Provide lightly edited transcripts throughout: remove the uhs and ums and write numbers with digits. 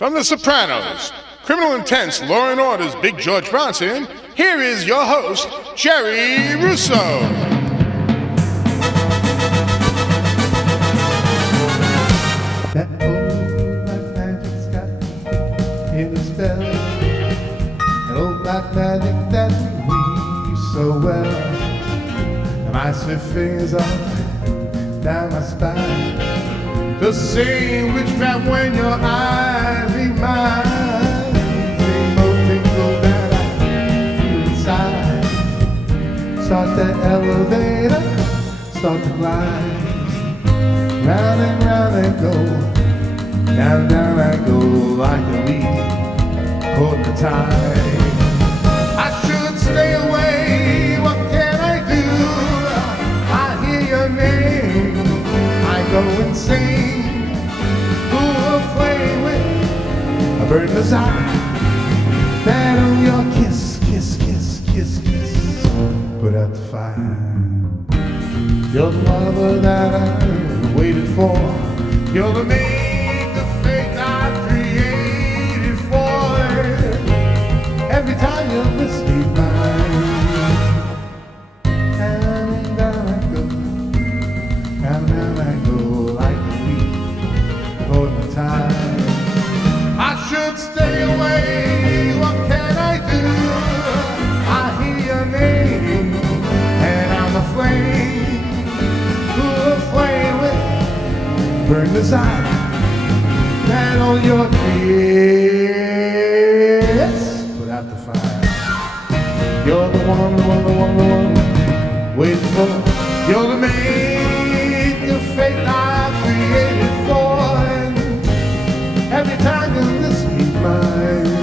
From The Sopranos, Criminal Intense, Law and Order's Big George Bronson, here is your host, Jerry Russo. That old black magic's got me in a spell. That old black magic that weaves so well. And I slip fingers up down my spine. The same witchcraft when your eyes meet mine. Same old tingle that I feel inside. Start that elevator, start to climb. Round and round and go, down, down I go like a leaf caught the tide. I should stay away, what can I do? I hear your name, I go insane. Who will play with a burning desire? That on your kiss, kiss, kiss, kiss, kiss, put out the fire. You're the lover that I waited for. You're the mate, the fate I created for. Every time you miss me mine. Down and down I go, down and down I go like a leaf toward the tide. I should stay away, what can I do? I hear your name and I'm afraid. Burn desire, that on your kiss, put out the fire. You're the one, the one, the one, the one, waiting for. You're the mate, the fate I created for. And every time you miss me mine.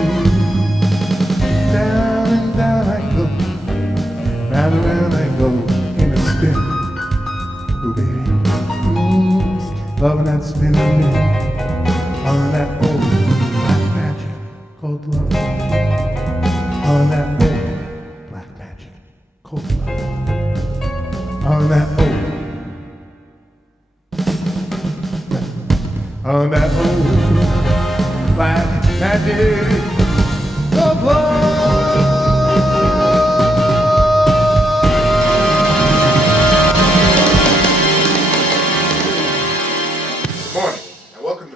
Down and down I go, round and round I go, in a spin. Ooh, baby. Loving that spinning on that old black magic called love. On that old black magic called love. On that old black magic called love.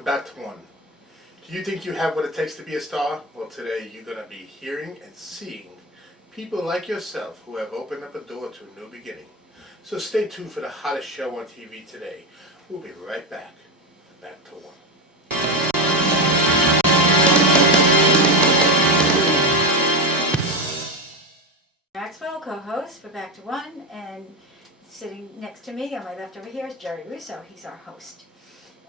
Back to One. Do you think you have what it takes to be a star? Well, today you're going to be hearing and seeing people like yourself who have opened up a door to a new beginning. So stay tuned for the hottest show on TV today. We'll be right back. Back to One. Maxwell, co-host for Back to One, and sitting next to me on my left over here is Jerry Russo. He's our host.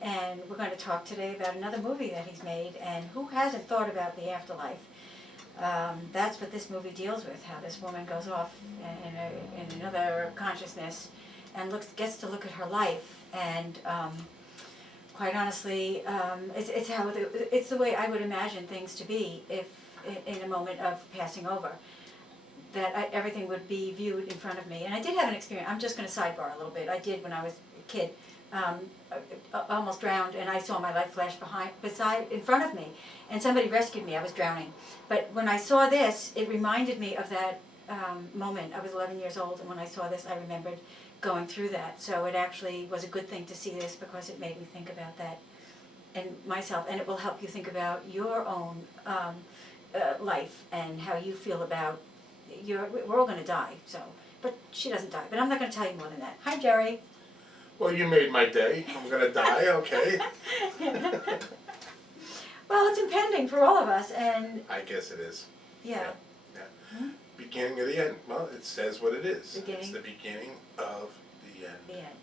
And we're going to talk today about another movie that he's made, and who hasn't thought about the afterlife? That's what this movie deals with, how this woman goes off in another consciousness and gets to look at her life. And quite honestly, it's the way I would imagine things to be if in a moment of passing over, that everything would be viewed in front of me. And I did have an experience. I'm just going to sidebar a little bit. I did when I was a kid. Almost drowned, and I saw my life flash in front of me, and somebody rescued me. I was drowning, but when I saw this, it reminded me of that moment. I was 11 years old, and when I saw this, I remembered going through that. So it actually was a good thing to see this, because it made me think about that and myself, and it will help you think about your own life and how you feel about we're all going to die. So, but she doesn't die. But I'm not going to tell you more than that. Hi, Jerry. Well, you made my day. I'm going to die, okay. Well, it's impending for all of us, and I guess it is. Yeah. Mm-hmm. Beginning of the end. Well, it says what it is. Beginning. It's the beginning of the end. The end.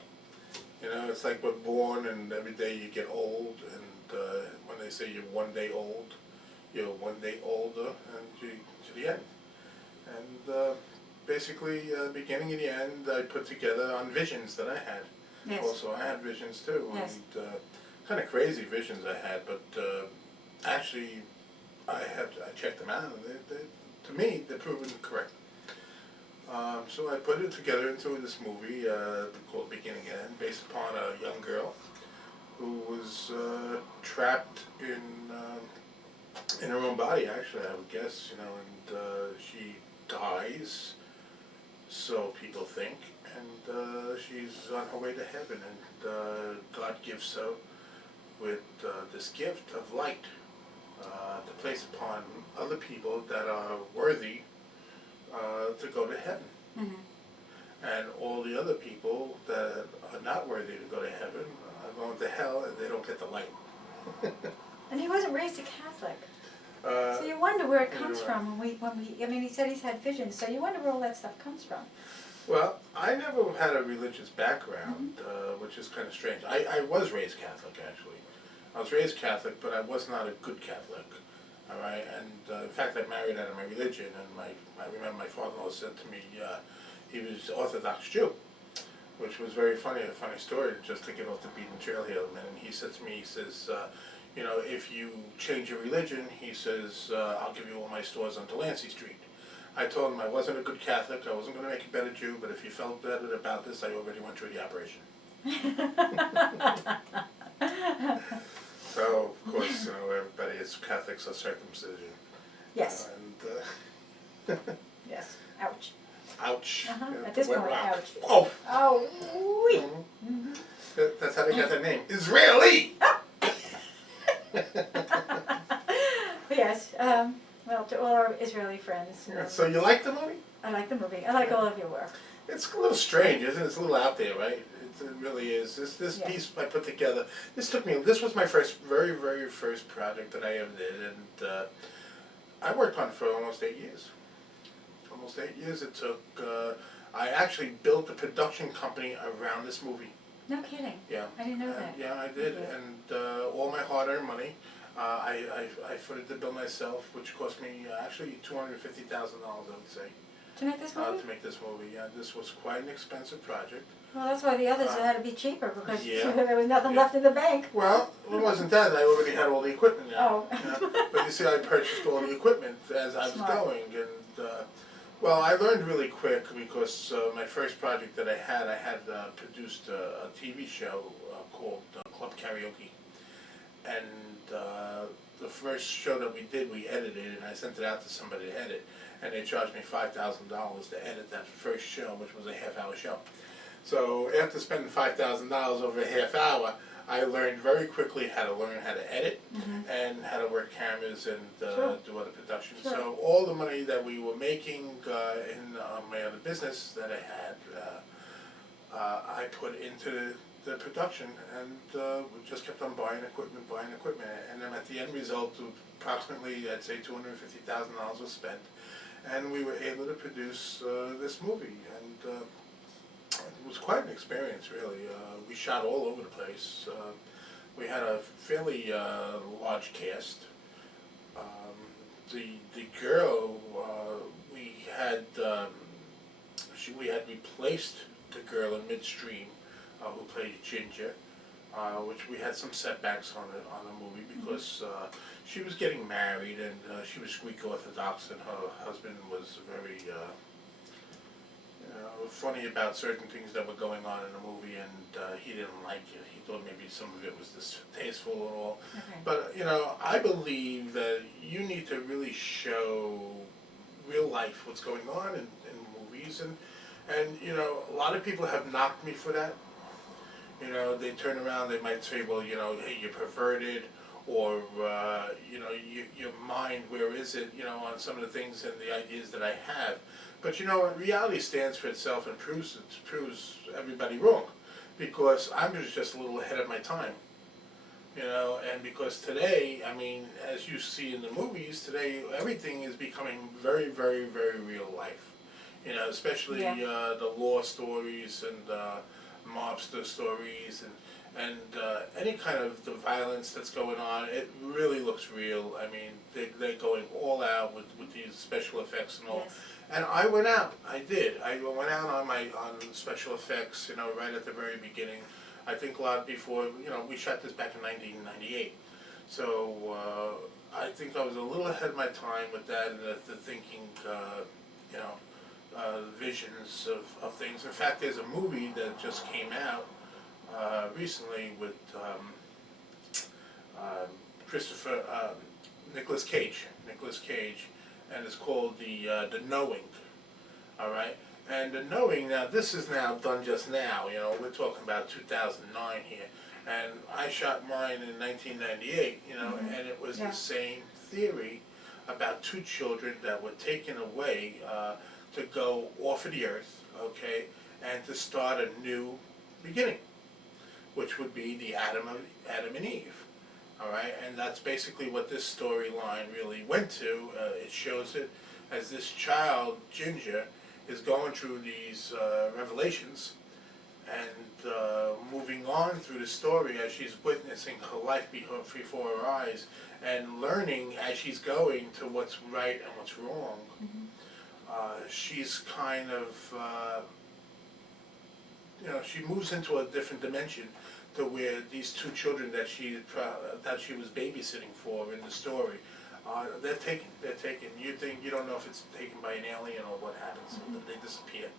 You know, it's like we're born, and every day you get old, and when they say you're one day old, you're one day older, and to the end. And basically, beginning and the end, I put together on visions that I had. Yes. Also, I had visions too, Yes. and kind of crazy visions I had, but actually, I checked them out, and to me, they're proven correct. So I put it together into this movie called Beginning and End, based upon a young girl who was trapped in her own body, actually, I would guess, and she dies, so people think, and she's on her way to heaven, and God gives her with this gift of light to place upon other people that are worthy to go to heaven. Mhm. And all the other people that are not worthy to go to heaven are going to hell, and they don't get the light. And he wasn't raised a Catholic. Uh, So you wonder where it comes you're from I mean, he said he's had visions, so you wonder where all that stuff comes from. Well, I never had a religious background, which is kind of strange. I was raised Catholic, actually. I was raised Catholic, but I was not a good Catholic. All right, and in fact, I married out of my religion, and I remember my father-in-law said to me, he was Orthodox Jew, which was very funny, a funny story, just to get off the beaten trail here a minute. And he said to me, he says, if you change your religion, he says, I'll give you all my stores on Delancey Street. I told him I wasn't a good Catholic, I wasn't going to make a better Jew, but if you felt better about this, I already went through the operation. So, of course, everybody is Catholics are circumcision. Yes. Yes. Ouch. Ouch. Yeah, At this wet point, rock. ouch. Oh! Oh, wee. Mhm. That's how they got their name. Israeli! Yes. Well, to all our Israeli friends. So you like the movie? I like the movie. I like all of your work. It's a little strange, isn't it? It's a little out there, right? It really is. This Yeah. piece I put together, this was my very, very first project that I ever did, and I worked on it for almost 8 years. Almost 8 years it took. I actually built the production company around this movie. No kidding. Yeah. I didn't know that. Yeah, I did, Okay. and all my hard-earned money, I footed the bill myself, which cost me actually $250,000, I would say, To make this movie? to make this movie. Yeah, this was quite an expensive project. Well, that's why the others had to be cheaper, because Yeah. there was nothing left in the bank. Well, it wasn't that. I already had all the equipment now. Oh. Yeah. But you see, I purchased all the equipment as I was Smart. going, and well, I learned really quick because my first project that I had produced a TV show called Club Karaoke, and the first show that we did, we edited, and I sent it out to somebody to edit, and they charged me $5,000 to edit that first show, which was a half-hour show. So after spending $5,000 over a half hour, I learned very quickly how to edit and how to work cameras and Sure. do other production. Sure. So all the money that we were making in my other business that I had, I put into the production, and we just kept on buying equipment, and then at the end result, approximately, I'd say $250,000 was spent, and we were able to produce this movie, and it was quite an experience, really. We shot all over the place. We had a fairly large cast. The girl we had replaced the girl in midstream who played Ginger, which we had some setbacks on the movie because she was getting married, and she was Greek Orthodox, and her husband was very funny about certain things that were going on in the movie, and he didn't like it. He thought maybe some of it was distasteful and all. Okay. But I believe that you need to really show real life, what's going on in movies, and a lot of people have knocked me for that. They turn around, they might say, well, hey, you're perverted, or your mind, where is it, on some of the things and the ideas that I have. But reality stands for itself and proves everybody wrong, because I was just a little ahead of my time. And because today, I mean, as you see in the movies today, everything is becoming very, very, very real life. Especially the law stories and mobster stories and any kind of the violence that's going on. It really looks real. I mean, they're going all out with these special effects and all. Yes. And I went out. I did. I went out on special effects. Right at the very beginning. I think a lot before. We shot this back in 1998. So I think I was a little ahead of my time with that and the thinking. Visions of things. In fact, there's a movie that just came out recently with Christopher Nicolas Cage, and it's called the Knowing. All right, and the Knowing, now this is now done just now. You know, we're talking about 2009 here, and I shot mine in 1998. You know, and it was the same theory about two children that were taken away to go off of the earth, okay, and to start a new beginning, which would be the Adam and Eve. All right, and that's basically what this storyline really went to. It shows it as this child, Ginger, is going through these revelations and moving on through the story as she's witnessing her life before her eyes and learning as she's going to what's right and what's wrong. She's kind of, she moves into a different dimension to where these two children that she was babysitting for in the story, they're taken. You don't know if it's taken by an alien or what happens. They disappear.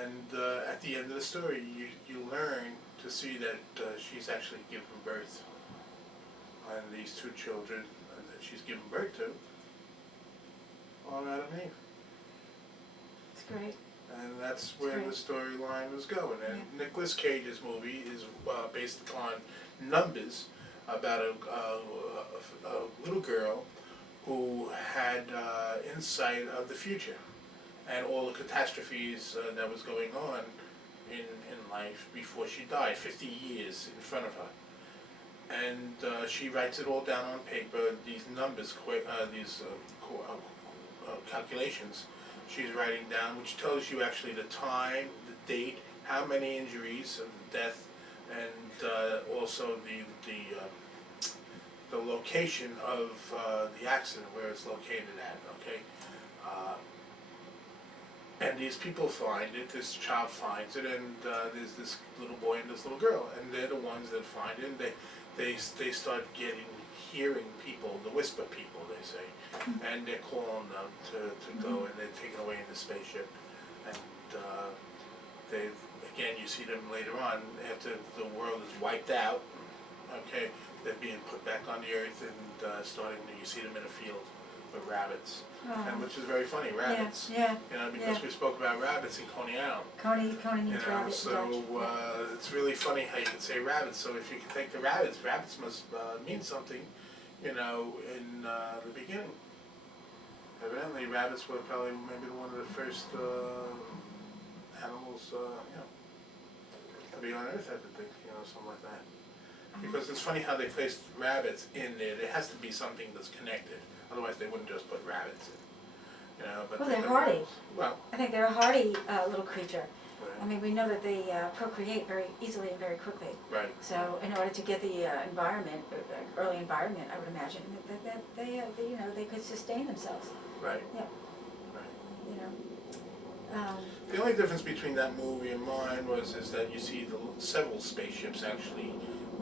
And at the end of the story, you learn to see that she's actually given birth. And these two children that she's given birth to are Adam and Eve. It's great. And that's where the storyline was going. And Nicolas Cage's movie is based upon numbers about a little girl who had insight of the future and all the catastrophes that was going on in life before she died, 50 years in front of her. And she writes it all down on paper, these numbers, calculations she's writing down, which tells you actually the time, the date, how many injuries and death, and also the location of the accident, where it's located at, okay? And these people find it, this child finds it, and there's this little boy and this little girl, and they're the ones that find it, and they start hearing people, the whisper people, they say, and they're calling them to go, and they're taken away in the spaceship, and again, you see them later on, after the world is wiped out, okay, they're being put back on the earth, and you see them in a field with rabbits, and which is very funny, rabbits, because we spoke about rabbits in Coney Island. Coney means rabbit. So it's really funny how you can say rabbits. So if you can take the rabbits must mean something, in the beginning. Evidently, rabbits were probably maybe one of the first animals, to be on Earth, I would think, something like that. Because it's funny how they placed rabbits in there. There has to be something that's connected. Otherwise, they wouldn't just put rabbits in. But well, they're hardy. Well, I think they're a hardy little creature. right. I mean, we know that they procreate very easily and very quickly. Right. So, in order to get the early environment, I would imagine that they could sustain themselves. Right. Yeah. Right. The only difference between that movie and mine is that you see several spaceships actually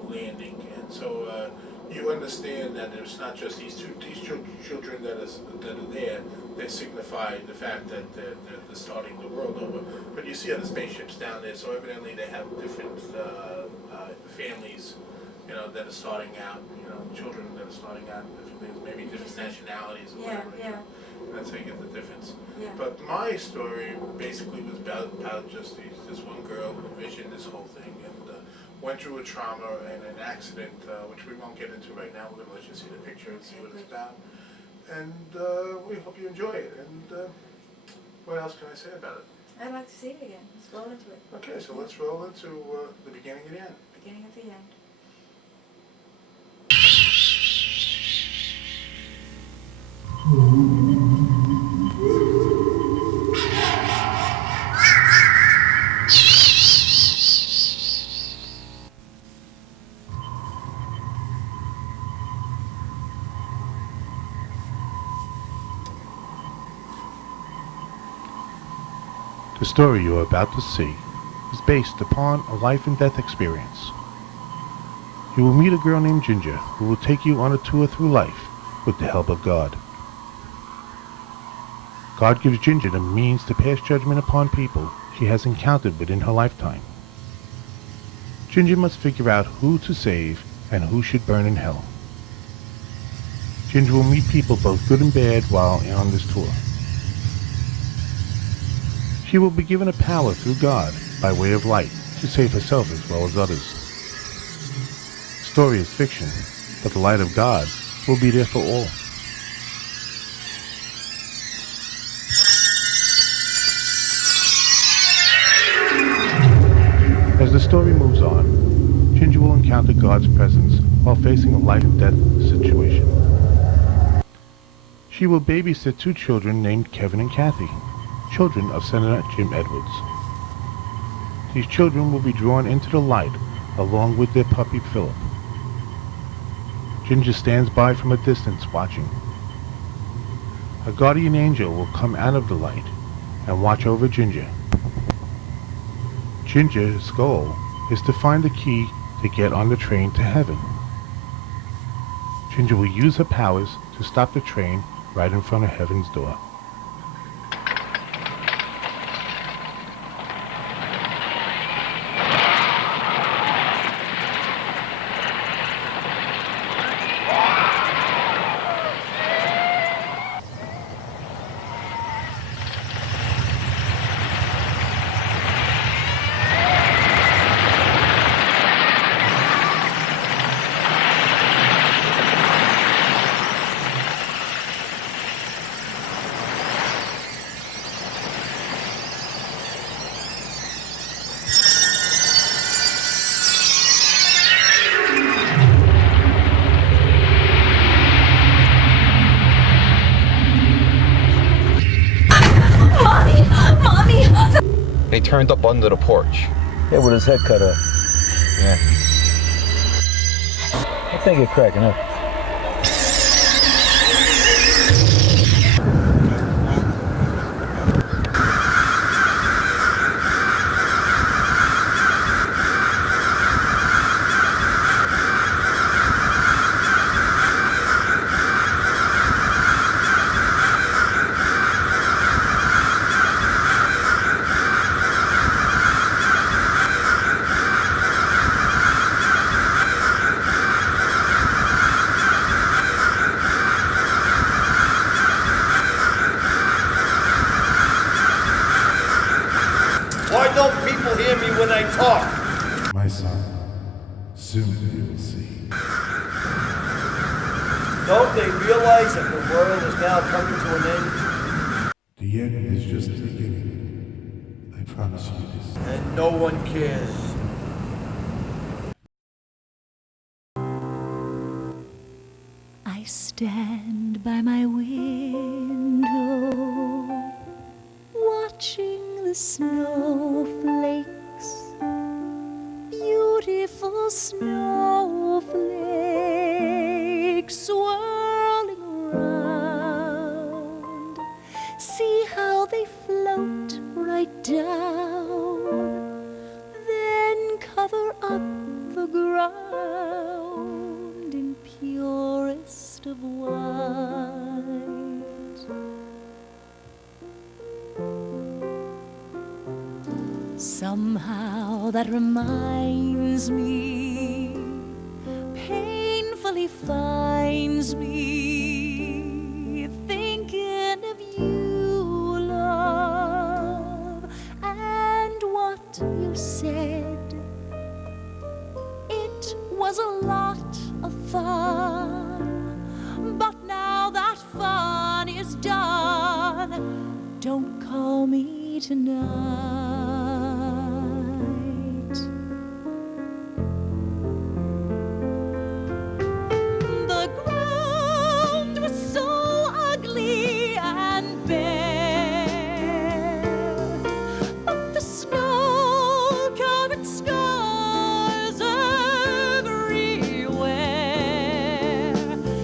landing, and so you understand that it's not just these children that are there. They signify the fact that they're starting the world over. But you see other spaceships down there, so evidently they have different families, that are starting out. Children that are starting out in different things, maybe different nationalities or whatever. Yeah. That's how you get the difference. Yeah. But my story basically was about just this one girl who envisioned this whole thing and went through a trauma and an accident, which we won't get into right now. We're going to let you see the picture and see what it's about. And we hope you enjoy it. And what else can I say about it? I'd like to see it again. Let's roll into it. Okay, so let's roll into the beginning and the end. Beginning of the end. The story you are about to see is based upon a life and death experience. You will meet a girl named Ginger who will take you on a tour through life with the help of God. God gives Ginger the means to pass judgment upon people she has encountered within her lifetime. Ginger must figure out who to save and who should burn in hell. Ginger will meet people both good and bad while on this tour. She will be given a power through God by way of light to save herself as well as others. The story is fiction, but the light of God will be there for all. As the story moves on, Ginger will encounter God's presence while facing a life and death situation. She will babysit 2 children named Kevin and Kathy, children of Senator Jim Edwards. These children will be drawn into the light along with their puppy Philip. Ginger stands by from a distance watching. A guardian angel will come out of the light and watch over Ginger. Ginger's goal is to find the key to get on the train to heaven. Ginger will use her powers to stop the train right in front of heaven's door. They turned up under the porch. Yeah, with his head cut off. Yeah. I think you're cracking up. Why don't people hear me when I talk? My son, soon you will see. Don't they realize that the world is now coming to an end? The end is just the beginning. I promise you this. And no one cares. I stand by my window, watching the snowflakes, beautiful snowflakes swirling around. See how they float right down, then cover up the ground in purest of white. Somehow that reminds me, painfully finds me thinking of you, love, and what you said. It was a lot of fun, but now that fun is done, don't call me tonight. The ground was so ugly and bare, but the snow-covered scars everywhere.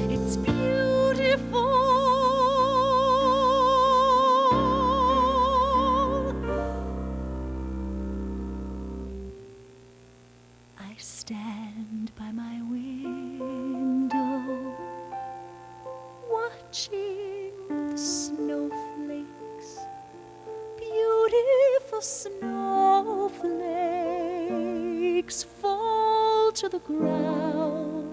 It's beautiful. I stand by my window, watching the snowflakes, beautiful snowflakes fall to the ground.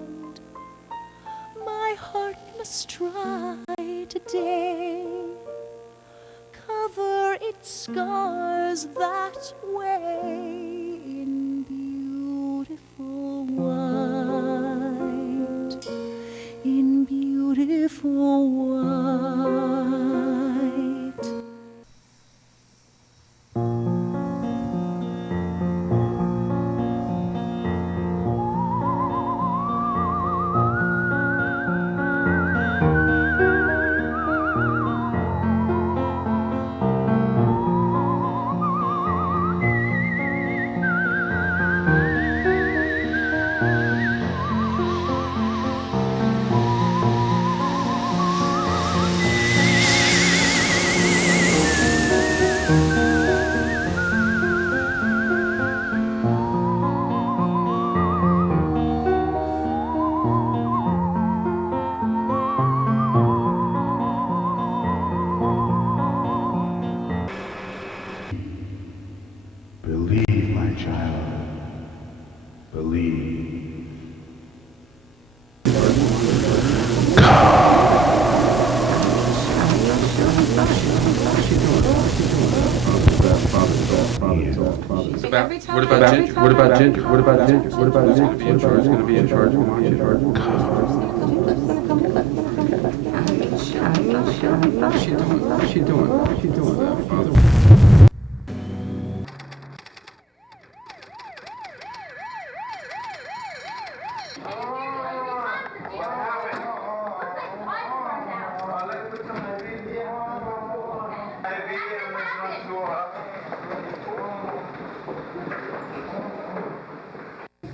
must try today. Cover its scars that way in beautiful white, in beautiful white. Believe, my child. Believe. What about Ginger? What about Ginger? What about Ginger? What about Ginger? Who's going to be in charge? Who's going to be in charge? What's she doing? What's she doing? What's she doing? Father.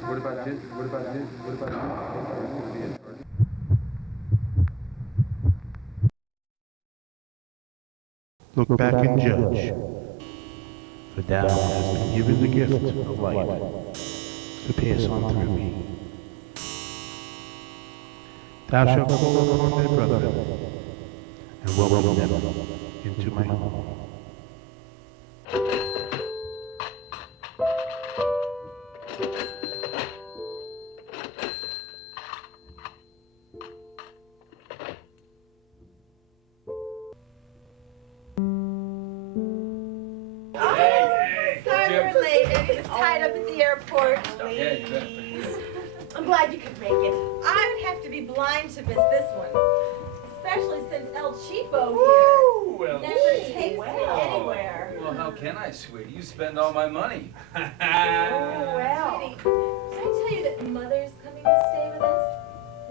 What about Ginger? What about Ginger? What about Ginger? Who's going to be in charge? Look back and judge. For thou hast been given the gift of light to pass on through me. Thou shalt call upon thy brethren and welcome them into my home. Sorry we're late. Maybe it was tied up at the airport. Exactly. I'm glad you could make it. I would have to be blind to miss this one. Especially since El Cheapo here never takes me anywhere. Well, how can I, sweetie? You spend all my money. Oh, well. Sweetie, did I tell you that Mother's coming to stay with us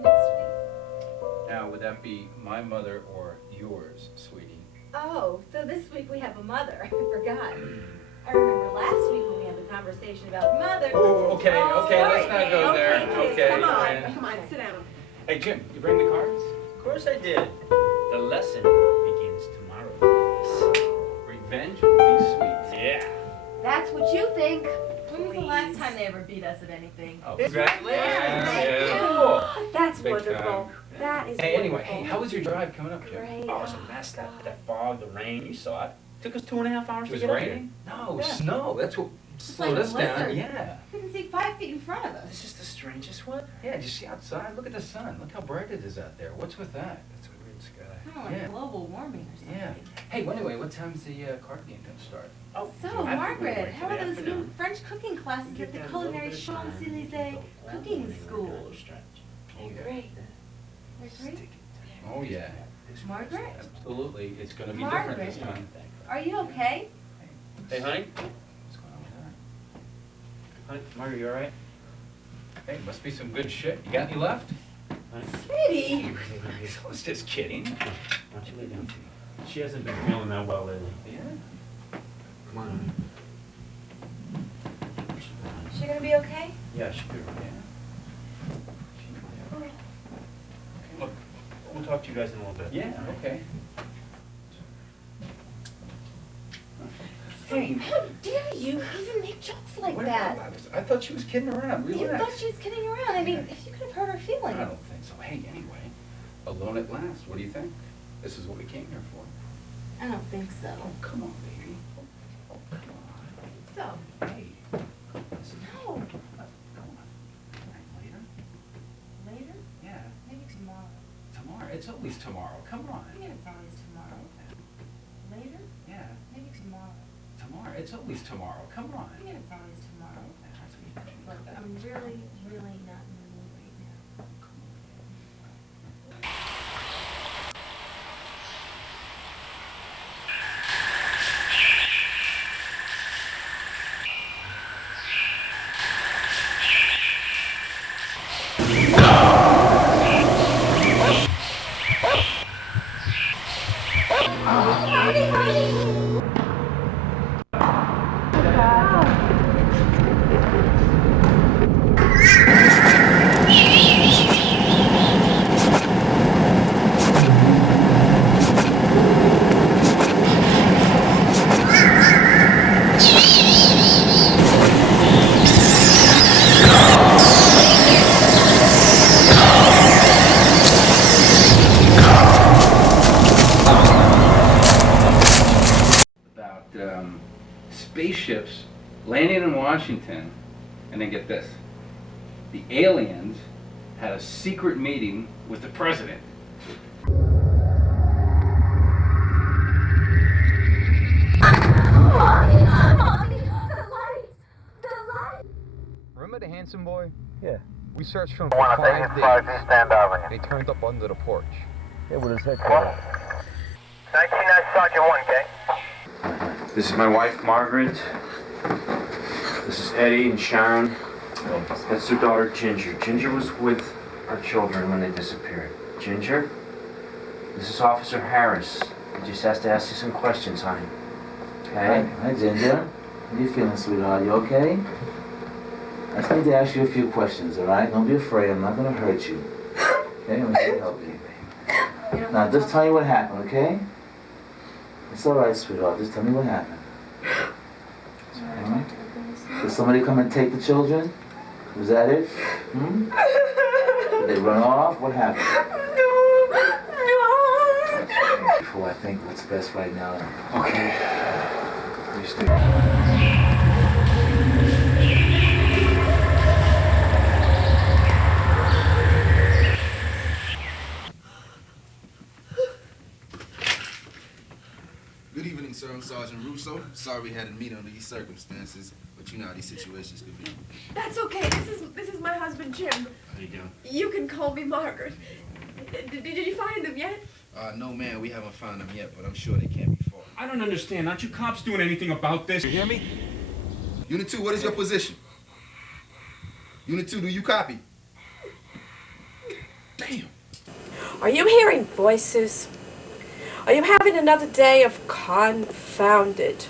next week? Now, would that be my mother or yours, sweetie? Oh, so this week we have a mother. I forgot. I remember last week when we had the conversation about Mother. Oh, okay, let's not go there. Okay, Come on, yeah. come on, sit down. Hey, Jim, you bring the cards? Of course I did. The lesson begins tomorrow. Revenge will be sweet. Yeah. That's what you think. When was the last time they ever beat us at anything? Oh, Congratulations. yeah. That's Big wonderful. time. That is Hey, anyway, wonderful. hey, how was your drive coming up, Jim? Great. Oh, it was a mess. That fog, the rain, you saw it. Took us 2.5 hours It to was get up raining? No, Yeah. snow. That's what slowed like a us down. blizzard. Yeah. Couldn't see 5 feet in front of us. This is the strangest one. Yeah, did you see outside? Look at the sun. Look how bright it is out there. What's with that? That's a weird sky. Kind of like Yeah. global warming or something. Yeah. Hey, well, anyway, what time's the card game gonna start? Oh, So, I think Margaret, we're how are waiting those for the new afternoon. French cooking classes Get at the that little Culinary bit of Champs time. Elysees Cooking School? Oh, yeah. Great. They're great. Oh, yeah. Margaret, Absolutely. It's gonna be different Margaret. this time. are you okay? Hey, honey. What's going on with that? Honey, Margaret, you all right? Hey, must be some good shit. You got any left? Sweetie! I was just kidding. Why don't you lay down? She hasn't been feeling that well lately. Yeah. Come on. She gonna be okay? Yeah, she'll be all right. Yeah. Look, we'll talk to you guys in a little bit. Yeah, okay. Steve, how dare you even make jokes like What that? about this? I thought she was kidding around. You Relax. thought she was kidding around. I mean, Yeah. you could have hurt her feelings. I don't think so. Hey, anyway, alone at last. What do you think? This is what we came here for. I don't think so. Oh, come on, baby. Oh, come on. So, Hey, listen. no. Come on. Later? Later? Yeah, Maybe tomorrow. tomorrow. It's tomorrow. Come on. Yeah, it's always tomorrow. Later? Yeah, Maybe tomorrow. tomorrow. It's always tomorrow. Come on. Yeah, it's always tomorrow. Look, I'm really, really not in the mood right now. About spaceships landing in Washington, and then get this. The aliens had a secret meeting with the president. Remember the handsome boy? Yeah. We searched for him for 5 days. They turned up under the porch. Yeah, with his head cut off. 19 Sergeant 1, K. This is my wife, Margaret. This is Eddie and Sharon. That's their daughter, Ginger. Ginger was with our children when they disappeared. Ginger, this is Officer Harris. He just has to ask you some questions, honey. Okay? Hi, Ginger. How you feeling, sweetheart? You okay? I just need to ask you a few questions, all right? Don't be afraid. I'm not going to hurt you. Okay? I'm going to help you. Now, just tell me what happened, okay? It's all right, sweetheart. Just tell me what happened. All right? Did somebody come and take the children? Was that it? Hmm? Did they run off? What happened? No. Before I think what's best right now. Okay. Please stay. Good evening, sir. I'm Sergeant Russo. Sorry we had to meet under these circumstances, but you know how these situations could be. That's okay. This is my husband, Jim. How you doing? You can call me Margaret. Did you find them yet? No, man, we haven't found them yet, but I'm sure they can't be far. I don't understand. Aren't you cops doing anything about this? You hear me? Unit 2, what is your position? Unit 2, do you copy? Damn. Are you hearing voices? Are you having another day of confounded,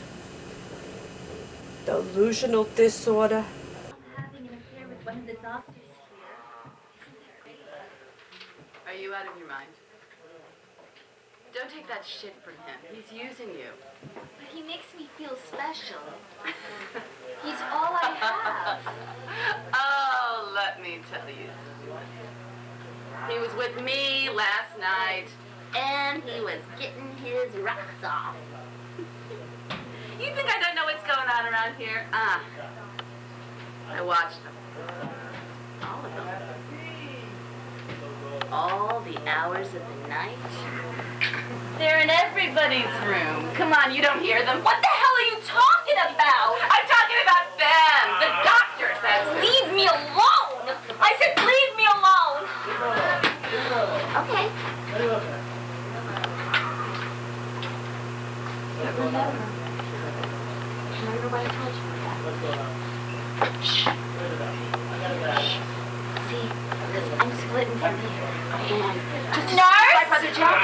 delusional disorder? Having an affair with one of the doctors here. Are you out of your mind? Don't take that shit from him. He's using you. But he makes me feel special. He's all I have. Oh, let me tell you. He was with me last night. And he was getting his rocks off. You think I don't know what's going on around here? I watched them. All of them. All the hours of the night. They're in everybody's room. Come on, you don't hear them. What the hell are you talking about? I'm talking about them. The doctor says. Leave me alone. I said leave me alone. Okay. Remember what I told you about. Shh. See, because I'm splitting from you. And just Nurse? my brother Jack.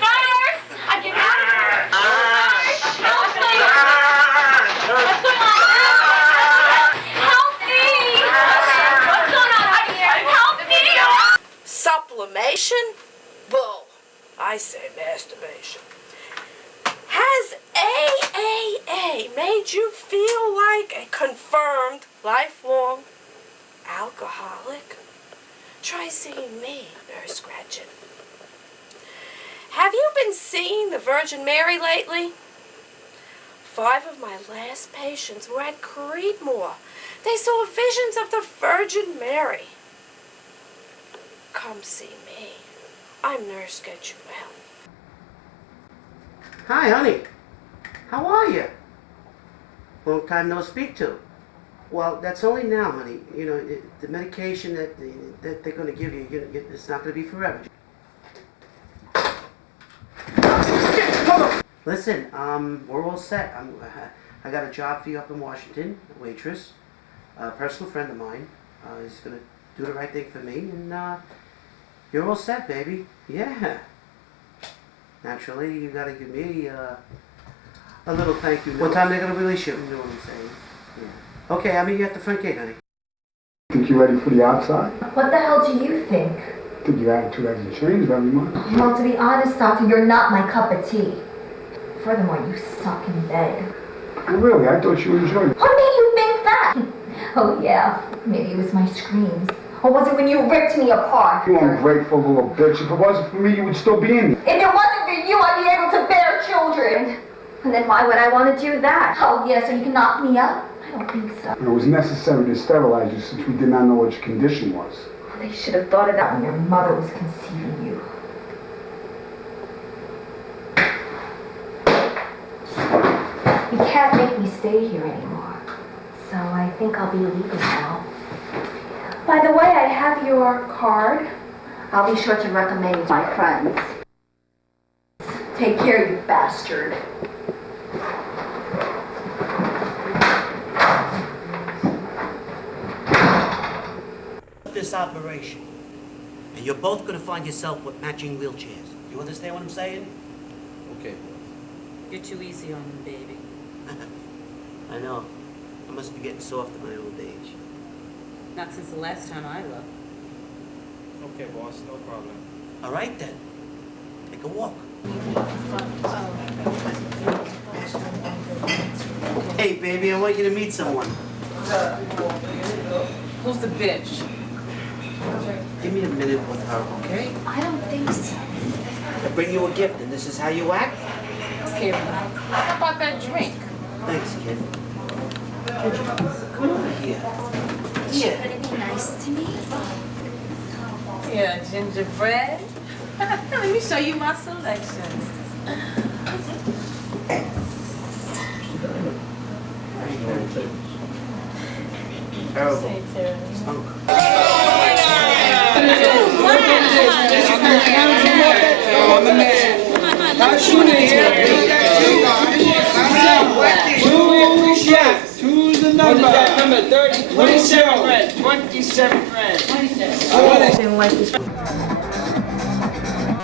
Nurse! I'm getting out of here. Nurse! Help me! What's going on? Help me! What's going on out here? Help me! Sublimation? Bull. I say masturbation. Has AAA made you feel like a confirmed lifelong alcoholic? Try seeing me, Nurse Gretchen. Have you been seeing the Virgin Mary lately? 5 of my last patients were at Creedmoor. They saw visions of the Virgin Mary. Come see me. I'm Nurse Getchuel. Hi, honey. How are you? Long time no speak to. Well, that's only now, honey. You know, the medication that they're going to give you, it's not going to be forever. Listen, we're all set. I got a job for you up in Washington, a waitress. A personal friend of mine is going to do the right thing for me, and you're all set, baby. Yeah. Naturally, you got to give me a little thank you. What time they're going to release you? You know what I'm saying? Yeah. Okay, I'll meet you at the front gate, honey. Think you're ready for the outside? What the hell do you think? I think your attitude hasn't changed very much. Well, to be honest, Doctor, you're not my cup of tea. Furthermore, you suck in bed. Oh, really? I thought you enjoyed it. What made you think that? Oh, yeah. Maybe it was my screams. Or was it when you ripped me apart? You ungrateful little bitch. If it wasn't for me, you would still be in here. If it wasn't for you, I'd be able to bear children. And then why would I want to do that? Oh, yeah, so you can knock me up? I don't think so. It was necessary to sterilize you since we did not know what your condition was. They should have thought of that when your mother was conceiving you. You can't make me stay here anymore. So I think I'll be leaving now. By the way, I have your card. I'll be sure to recommend you to my friends. Take care, you bastard. This operation, and you're both going to find yourself with matching wheelchairs. You understand what I'm saying? Okay. You're too easy on him, baby. I know. I must be getting soft in my old age. Not since the last time I looked. Okay, boss, no problem. All right then. Take a walk. Hey, baby, I want you to meet someone. Who's the bitch? Give me a minute with her, okay? I don't think so. I bring you a gift, and this is how you act? Okay, how about that drink? Thanks, kid. Come over here. You're gonna be nice to me? Yeah, gingerbread. Let me show you my selection. Terrible. Choose the number. What is that number? 30, 27 grand. 27 grand. 27. I didn't like this.